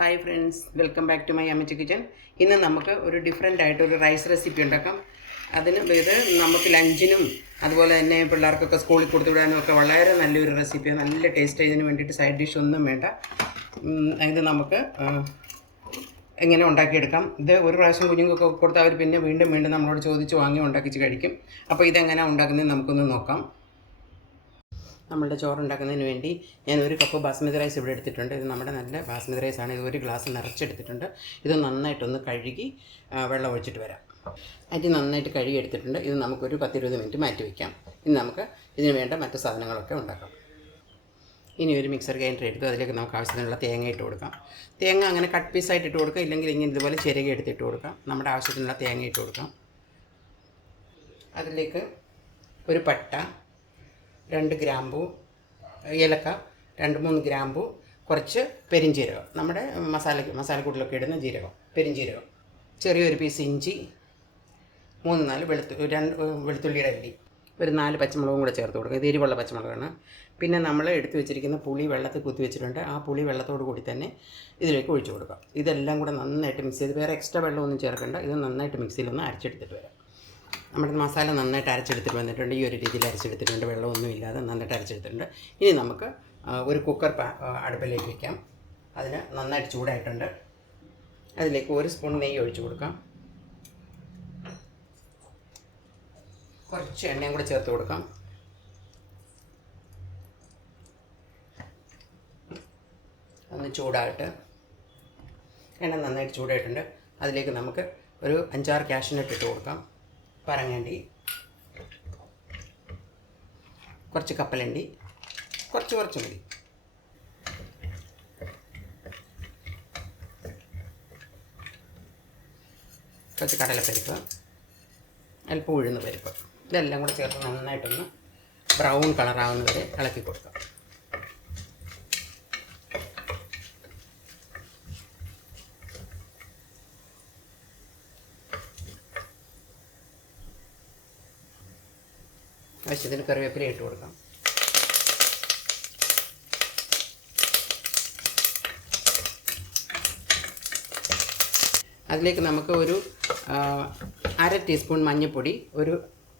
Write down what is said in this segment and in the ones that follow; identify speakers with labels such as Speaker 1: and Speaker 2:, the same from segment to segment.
Speaker 1: Hi friends welcome back to my അമ്മച്ച kitchen ഇന്ന് നമുക്ക് ഒരു ഡിഫറെന്റ് ആയിട്ട് ഒരു റൈസ് റെസിപ്പി ഉണ്ടാക്കാം. അതിന് ഇത് നമുക്ക് ലഞ്ചിനും അതുപോലെ തന്നെ പിള്ളേർക്കൊക്കെ സ്കൂളിൽ കൊടുത്തു വിടാനും ഒക്കെ വളരെ നല്ലൊരു റെസിപ്പിയാണ് നല്ല ടേസ്റ്റ് ഇതിന് വേണ്ടിയിട്ട് സൈഡ് ഡിഷ് ഒന്നും വേണ്ട. ഇത് നമുക്ക് എങ്ങനെ ഉണ്ടാക്കിയെടുക്കാം. ഇത് ഒരു പ്രാവശ്യം കുഞ്ഞുങ്ങൾക്ക് കൊടുത്താൽ അവർ പിന്നെ വീണ്ടും വീണ്ടും നമ്മളോട് ചോദിച്ച് വാങ്ങി ഉണ്ടാക്കിച്ച് കഴിക്കും. അപ്പോൾ ഇതെങ്ങനെ ഉണ്ടാക്കുന്നത് നമുക്കൊന്ന് നോക്കാം. നമ്മളുടെ ചോറ് ഉണ്ടാക്കുന്നതിന് വേണ്ടി ഞാൻ ഒരു കപ്പ് ബാസ്മതി റൈസ് ഇവിടെ എടുത്തിട്ടുണ്ട്. ഇത് നമ്മുടെ നല്ല ബാസ്മതി ആണ്. ഇത് ഒരു ഗ്ലാസ് നിറച്ചെടുത്തിട്ടുണ്ട്. ഇത് നന്നായിട്ടൊന്ന് കഴുകി വെള്ളം ഒഴിച്ചിട്ട് വരാം. അരി നന്നായിട്ട് കഴുകി എടുത്തിട്ടുണ്ട്. ഇത് നമുക്കൊരു പത്തിരുപത് മിനിറ്റ് മാറ്റി വയ്ക്കാം ഇനി നമുക്ക് ഇതിന് വേണ്ട മറ്റു സാധനങ്ങളൊക്കെ ഉണ്ടാക്കാം. ഇനി ഒരു മിക്സർ ഗ്രൈൻഡർ എടുത്ത് അതിലേക്ക് നമുക്ക് ആവശ്യത്തിനുള്ള തേങ്ങ ഇട്ട് കൊടുക്കാം. തേങ്ങ അങ്ങനെ കട്ട് പീസായിട്ട് ഇട്ട് കൊടുക്കാം. ഇല്ലെങ്കിൽ ഇങ്ങനെ ഇതുപോലെ ചെരുക എടുത്തിട്ട് കൊടുക്കാം. നമ്മുടെ ആവശ്യത്തിനുള്ള തേങ്ങ ഇട്ട് കൊടുക്കാം. അതിലേക്ക് ഒരു പട്ട രണ്ട് ഗ്രാമ്പു ഏലക്ക രണ്ട് മൂന്ന് ഗ്രാമ്പു കുറച്ച് പെരിഞ്ജീരകം നമ്മുടെ മസാല മസാലക്കൂട്ടിലൊക്കെ ഇടുന്ന ജീരകം പെരിഞ്ജീരകം ചെറിയൊരു പീസ് ഇഞ്ചി മൂന്ന് നാല് വെളുത്തു രണ്ട് വെളുത്തുള്ളിയുടെ അല്ലി. ഒരു നാല് പച്ചമുളകും കൂടെ ചേർത്ത് കൊടുക്കുക. ഇത് എരിവുള്ള പച്ചമുളകാണ്. പിന്നെ നമ്മൾ എടുത്തു വെച്ചിരിക്കുന്ന പുളി വെള്ളത്തിൽ കുത്തി വെച്ചിട്ടുണ്ട്. ആ പുളി വെള്ളത്തോട് കൂടി തന്നെ ഇതിലേക്ക് ഒഴിച്ചു കൊടുക്കുക. ഇതെല്ലാം കൂടെ നന്നായിട്ട് മിക്സ് ചെയ്ത് വേറെ എക്സ്ട്രാ വെള്ളമൊന്നും ചേർക്കേണ്ട. ഇത് നന്നായിട്ട് മിക്സിയിലൊന്ന് അരച്ചെടുത്തിട്ട് വരാം. നമ്മുടെ മസാല നന്നായിട്ട് അരച്ചെടുത്തിട്ട് വന്നിട്ടുണ്ട്. ഈ ഒരു രീതിയിൽ അരച്ചെടുത്തിട്ടുണ്ട് വെള്ളമൊന്നും ഇല്ലാതെ നന്നായിട്ട് അരച്ചെടുത്തിട്ടുണ്ട്. ഇനി നമുക്ക് ഒരു കുക്കർ അടുപ്പിലേക്ക് വയ്ക്കാം അതിന് നന്നായിട്ട് ചൂടായിട്ടുണ്ട്. അതിലേക്ക് ഒരു സ്പൂൺ നെയ്യ് ഒഴിച്ചു കൊടുക്കാം. കുറച്ച് എണ്ണയും കൂടെ ചേർത്ത് കൊടുക്കാം. ഒന്ന് ചൂടായിട്ട്. എണ്ണ നന്നായിട്ട് ചൂടായിട്ടുണ്ട്. അതിലേക്ക് നമുക്ക് ഒരു അഞ്ചാറ് ക്യാഷ്നട്ട് ഇട്ട് കൊടുക്കാം. പറങ്ങണ്ടി. കുറച്ച് കപ്പലണ്ടി. കുറച്ച് കുറച്ച് മതി. കുറച്ച് കടലപ്പരിപ്പ്. അല്പം ഉഴുന്ന പരിപ്പ്. ഇതെല്ലാം കൂടെ ചേർത്ത് നന്നായിട്ടൊന്ന് ബ്രൗൺ കളറാവുന്നവരെ ഇളക്കി കൊടുക്കാം. ആവശ്യത്തിന് കറിവേപ്പില ഇട്ട് കൊടുക്കാം. അതിലേക്ക് നമുക്ക് ഒരു അര ടീസ്പൂൺ മഞ്ഞൾപ്പൊടി ഒരു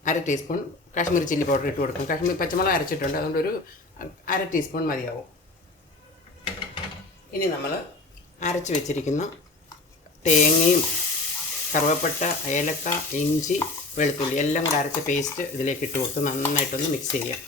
Speaker 1: അര ടീസ്പൂൺ കാശ്മീരി ചില്ലി പൗഡർ ഇട്ട് കൊടുക്കും. കാശ്മീർ പച്ചമുളക് അരച്ചിട്ടുണ്ട്. അതുകൊണ്ട് ഒരു അര ടീസ്പൂൺ മതിയാവും. ഇനി നമ്മൾ അരച്ച് വെച്ചിരിക്കുന്ന തേങ്ങയും കറുവപ്പട്ട ഏലക്ക ഇഞ്ചി വെളുത്തുള്ളി എല്ലാം കൂടെ അരച്ച പേസ്റ്റ് ഇതിലേക്ക് ഇട്ട് കൊടുത്ത് നന്നായിട്ടൊന്ന് മിക്സ് ചെയ്യാം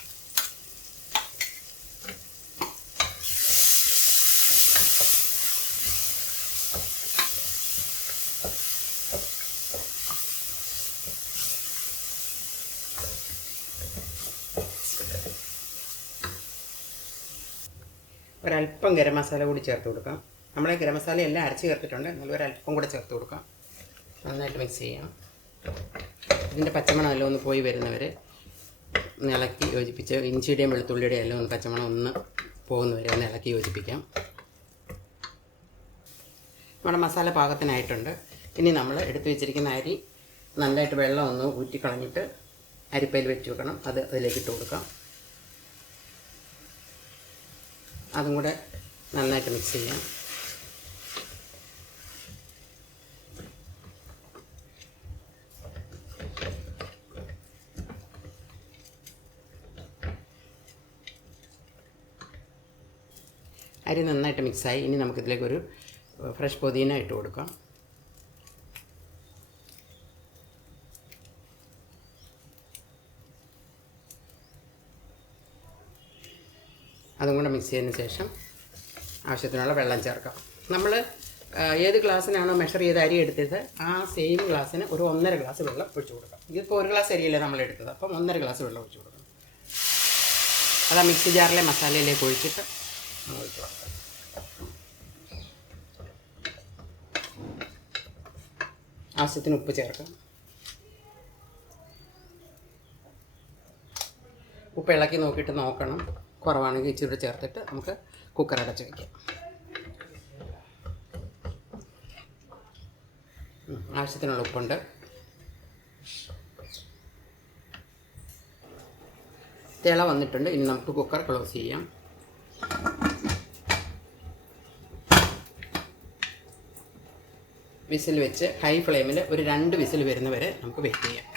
Speaker 1: ഒരല്പം ഗരം മസാല കൂടി ചേർത്ത് കൊടുക്കാം. നമ്മൾ ഗരം മസാല എല്ലാം അരച്ച് ചേർത്തിട്ടുണ്ട്. എന്നാലും ഒരല്പം കൂടെ ചേർത്ത് കൊടുക്കാം. നന്നായിട്ട് മിക്സ് ചെയ്യാം. ഇതിന്റെ പച്ചമണം എല്ലാം ഒന്ന് പോയി വരുന്നവരെ ഇളക്കി യോജിപ്പിച്ച് ഇഞ്ചിയുടെയും വെളുത്തുള്ളിയുടെയും എല്ലാം ഒന്ന് പച്ചമണം ഒന്ന് പോകുന്നവരെ ഒന്ന് ഇളക്കി യോജിപ്പിക്കാം. നമ്മുടെ മസാല പാകത്തിനായിട്ടുണ്ട്. ഇനി നമ്മൾ എടുത്തു വെച്ചിരിക്കുന്ന അരി നല്ലതായിട്ട് വെള്ളം ഒന്ന് ഊറ്റിക്കളഞ്ഞിട്ട് അരിപ്പയിൽ വെച്ച് വെക്കണം. അത് അതിലേക്ക് ഇട്ട് കൊടുക്കാം. അതും കൂടെ നന്നായിട്ട് മിക്സ് ചെയ്യാം. അരി നന്നായിട്ട് മിക്സായി. ഇനി നമുക്കിതിലേക്ക് ഒരു ഫ്രഷ് പുതിന ഇട്ട് കൊടുക്കാം. അതും കൂടെ മിക്സ് ചെയ്തതിന് ശേഷം ആവശ്യത്തിനുള്ള വെള്ളം ചേർക്കാം. നമ്മൾ ഏത് ഗ്ലാസ്സിനാണോ മെഷർ ചെയ്ത് അരി എടുത്തത് ആ സെയിം ഗ്ലാസ്സിന് ഒരു ഒന്നര ഗ്ലാസ് വെള്ളം ഒഴിച്ചു കൊടുക്കാം. ഇതിപ്പോൾ ഒരു ഗ്ലാസ് അരിയല്ലേ നമ്മൾ എടുത്തത്? അപ്പം ഒന്നര ഗ്ലാസ് വെള്ളം ഒഴിച്ചു കൊടുക്കണം അത് മിക്സി ജാറിലെ മസാലയിലേക്ക് ഒഴിച്ചിട്ട് നമ്മൾ ഒഴിച്ചു കൊടുക്കാം. ആവശ്യത്തിന് ഉപ്പ് ചേർക്കാം. ഉപ്പ് ഇളക്കി നോക്കിയിട്ട് നോക്കണം. കുറവാണെങ്കിൽ ഇച്ചിരി ചേർത്തിട്ട് നമുക്ക് കുക്കർ അടച്ച് വയ്ക്കാം ആവശ്യത്തിനുള്ള ഉപ്പുണ്ട്. തിള വന്നിട്ടുണ്ട്. ഇനി നമുക്ക് കുക്കർ ക്ലോസ് ചെയ്യാം. വിസിൽ വെച്ച് ഹൈ ഫ്ലെയിമിൽ ഒരു രണ്ട് വിസിൽ വരുന്ന വരെ നമുക്ക് വെയിറ്റ് ചെയ്യാം.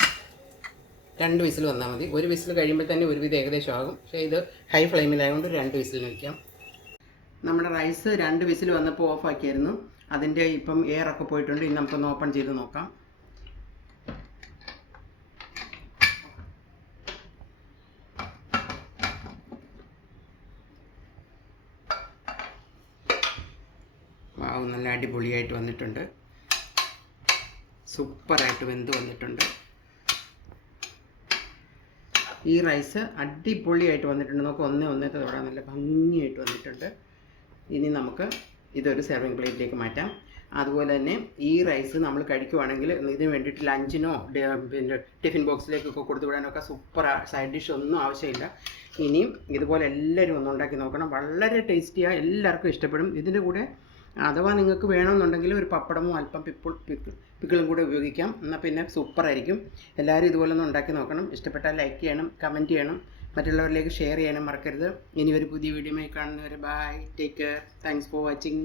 Speaker 1: രണ്ട് വിസിൽ വന്നാൽ മതി. ഒരു വിസിൽ കഴിയുമ്പോൾ തന്നെ ഒരു ഒരുവിധം ഏകദേശം ആകും. പക്ഷേ ഇത് ഹൈ ഫ്ലെയിമിലായതുകൊണ്ട് രണ്ട് വിസിൽ വയ്ക്കാം നമ്മുടെ റൈസ് രണ്ട് വിസിൽ വന്നപ്പോൾ ഓഫ് ആക്കിയായിരുന്നു. അതിന്റെ ഇപ്പം എയർ ഒക്കെ പോയിട്ടുണ്ട്. ഇനി നമുക്കൊന്ന് ഓപ്പൺ ചെയ്ത് നോക്കാം. വാവ് നല്ല അടിപൊളിയായിട്ട് വന്നിട്ടുണ്ട്. സൂപ്പറായിട്ട് വെന്ത് വന്നിട്ടുണ്ട്. ഈ റൈസ് അടിപൊളിയായിട്ട് വന്നിട്ടുണ്ട്. നമുക്ക് ഒന്നേ ഒന്നേക്ക് തൊടാൻ നല്ല ഭംഗിയായിട്ട് വന്നിട്ടുണ്ട്. ഇനി നമുക്ക് ഇതൊരു സെർവിങ് പ്ലേറ്റിലേക്ക് മാറ്റാം. അതുപോലെ തന്നെ ഈ റൈസ് നമ്മൾ കഴിക്കുവാണെങ്കിൽ ഇതിന് വേണ്ടിയിട്ട് ലഞ്ചിനോ പിന്നെ ടിഫിൻ ബോക്സിലേക്കൊക്കെ കൊടുത്തു വിടാനൊക്കെ സൂപ്പർ സൈഡ് ഡിഷ് ഒന്നും ആവശ്യമില്ല. ഇനിയും ഇതുപോലെ എല്ലാവരും ഒന്ന് ഉണ്ടാക്കി നോക്കണം. വളരെ ടേസ്റ്റിയാണ് എല്ലാവർക്കും ഇഷ്ടപ്പെടും. ഇതിന്റെ കൂടെ അഥവാ നിങ്ങൾക്ക് വേണമെന്നുണ്ടെങ്കിൽ ഒരു പപ്പടമോ അല്പം പിപ്പിൾ പിക്കിളും കൂടെ ഉപയോഗിക്കാം. എന്നാൽ പിന്നെ സൂപ്പറായിരിക്കും. എല്ലാവരും ഇതുപോലെ ഒന്ന് ഉണ്ടാക്കി നോക്കണം. ഇഷ്ടപ്പെട്ടാൽ ലൈക്ക് ചെയ്യണം കമന്റ് ചെയ്യണം. മറ്റുള്ളവരിലേക്ക് ഷെയർ ചെയ്യാനും മറക്കരുത്. ഇനി ഒരു പുതിയ വീഡിയോയുമായി കാണുന്നവരെ bye take care thanks for watching